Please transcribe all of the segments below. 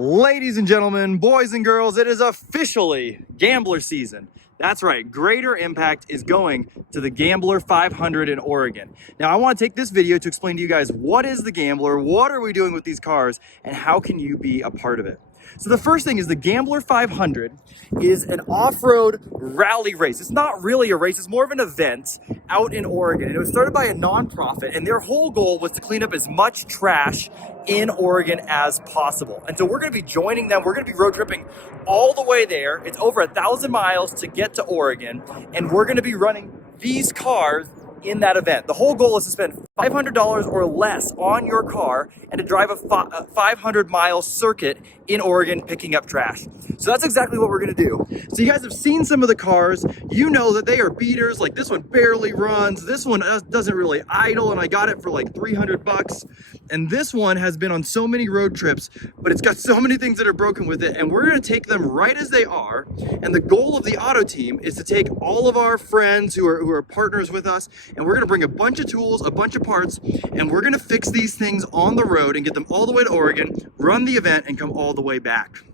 Ladies and gentlemen, boys and girls, it is officially gambler season. That's right, Greater Impact is going to the Gambler 500 in Oregon. Now, I want to take this video to explain to you guys what is the Gambler, what are we doing with these cars, and how can you be a part of it. So the first thing is the Gambler 500 is an off-road rally race. It's not really a race, it's more of an event out in Oregon. And it was started by a nonprofit, and their whole goal was to clean up as much trash in Oregon as possible. And so we're gonna be joining them. We're gonna be road tripping all the way there. It's over 1,000 miles to get to Oregon, and we're gonna be running these cars in that event. The whole goal is to spend $500 or less on your car and to drive a 500-mile circuit in Oregon picking up trash. So that's exactly what we're gonna do. So you guys have seen some of the cars. You know that they are beaters. Like this one barely runs. This one doesn't really idle, and I got it for like 300 bucks. And this one has been on so many road trips, but it's got so many things that are broken with it, and we're gonna take them right as they are. And the goal of the auto team is to take all of our friends who are partners with us, and we're gonna bring a bunch of tools, a bunch of parts, and we're gonna fix these things on the road and get them all the way to Oregon, run the event, and come all the way back.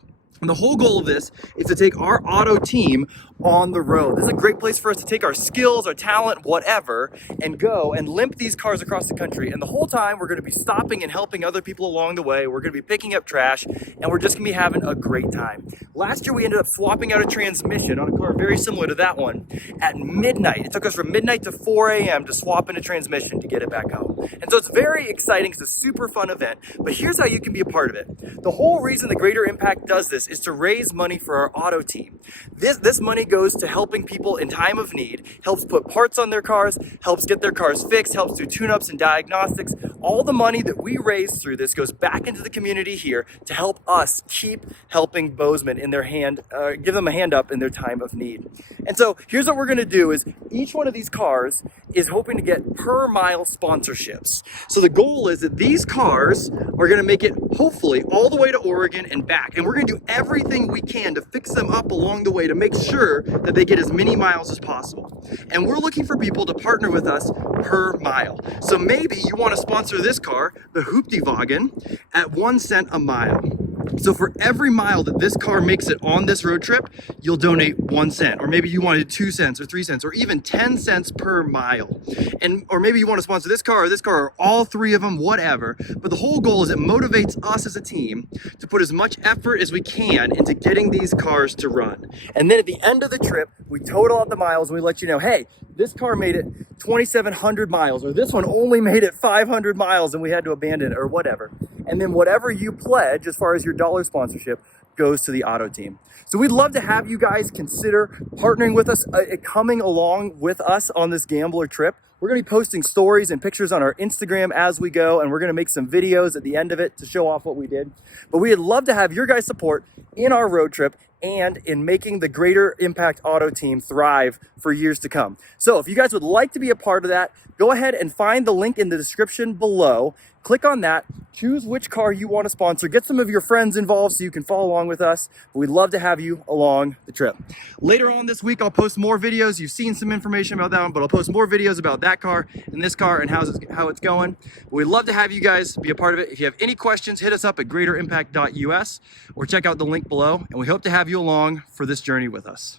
And the whole goal of this is to take our auto team on the road. This is a great place for us to take our skills, our talent, whatever, and go and limp these cars across the country. And the whole time we're gonna be stopping and helping other people along the way. We're gonna be picking up trash, and we're just gonna be having a great time. Last year we ended up swapping out a transmission on a car very similar to that one at midnight. It took us from midnight to 4 a.m. to swap in a transmission to get it back home. And so it's very exciting. It's a super fun event, but here's how you can be a part of it. The whole reason the Greater Impact does this is to raise money for our auto team. This money goes to helping people in time of need, helps put parts on their cars, helps get their cars fixed, helps do tune-ups and diagnostics. All the money that we raise through this goes back into the community here to help us keep helping Bozeman in their hand, give them a hand up in their time of need. And so here's what we're gonna do is each one of these cars is hoping to get per mile sponsorships. So the goal is that these cars are gonna make it hopefully all the way to Oregon and back. And we're gonna do everything we can to fix them up along the way to make sure that they get as many miles as possible. And we're looking for people to partner with us per mile. So maybe you want to sponsor this car, the Hooptywagen, at 1 cent a mile. So for every mile that this car makes it on this road trip, you'll donate 1 cent, or maybe you wanted 2 cents or 3 cents, or even 10 cents per mile. Or maybe you want to sponsor this car, or all three of them, whatever. But the whole goal is it motivates us as a team to put as much effort as we can into getting these cars to run. And then at the end of the trip, we total out the miles and we let you know, hey, this car made it 2,700 miles, or this one only made it 500 miles and we had to abandon it, or whatever. And then whatever you pledge as far as your dollar sponsorship goes to the auto team. So we'd love to have you guys consider partnering with us, coming along with us on this gambler trip. We're gonna be posting stories and pictures on our Instagram as we go, and we're gonna make some videos at the end of it to show off what we did. But we'd love to have your guys' support in our road trip and in making the Greater Impact Auto Team thrive for years to come. So if you guys would like to be a part of that, go ahead and find the link in the description below. Click on that, choose which car you want to sponsor, get some of your friends involved so you can follow along with us. We'd love to have you along the trip. Later on this week, I'll post more videos. You've seen some information about that one, but I'll post more videos about that car and this car and how it's going. We'd love to have you guys be a part of it. If you have any questions, hit us up at greaterimpact.us or check out the link below, and we hope to have you along for this journey with us.